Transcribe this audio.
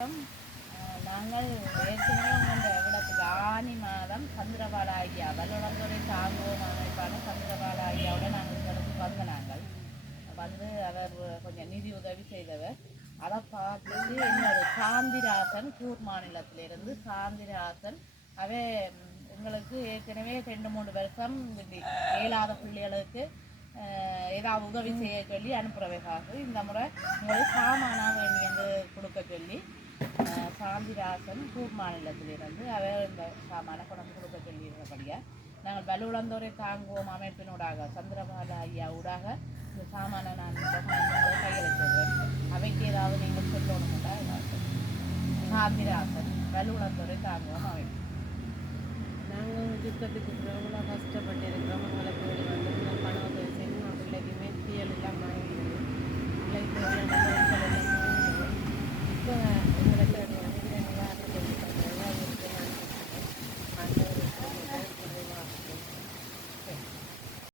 நாங்கள் ஏற்கனவே உங்கள் இவ்விடத்துக்கு ஆனி மாதம் சந்திரபால ஐயா வல்லுடந்துறை தாங்குவோம் அமைப்பான சந்திரபால ஐயாவோட நாங்கள் உங்களுக்கு வந்த நாங்கள் வந்து அவர் கொஞ்சம் நிதி உதவி செய்தவர். அதை பார்த்துட்டு இன்னொரு சாந்திராசன் கூர் மாநிலத்திலிருந்து சாந்திராசன் அவை எங்களுக்கு ஏற்கனவே 2-3 வருஷம் இயலாத பிள்ளைகளுக்கு ஏதாவது உதவி செய்ய சொல்லி அனுப்புறவைக்காக இந்த முறை உங்களுக்கு சாமானாக வேண்டி என்று கொடுக்க சொல்லி சாந்திராசன் கூர் மாநிலத்திலிருந்து அவர் இந்த சாமான கொண்டு கொடுக்க சொல்லியிருந்தபடியாக நாங்கள் வலுவுளந்தோரை தாங்குவோம் அமைப்பினூடாக சந்திரபால ஐயா ஊடாக இந்த சாமான நான் கையளித்தேன். அவைக்கு ஏதாவது நீங்கள் சொல்லணும்னா சாந்திராசன் வலுவுளந்தோரை தாங்குவோம் அமைப்பு. நாங்கள் யுத்தத்துக்கு எவ்வளோ கஷ்டப்பட்டு இருக்கிறோம். உங்களுக்கு வந்து பண உதவி செய்யணும். நம்ம பிள்ளைக்கு மெத்தியல் எல்லாம் வாங்கிடுது. பிள்ளைக்கு இப்போ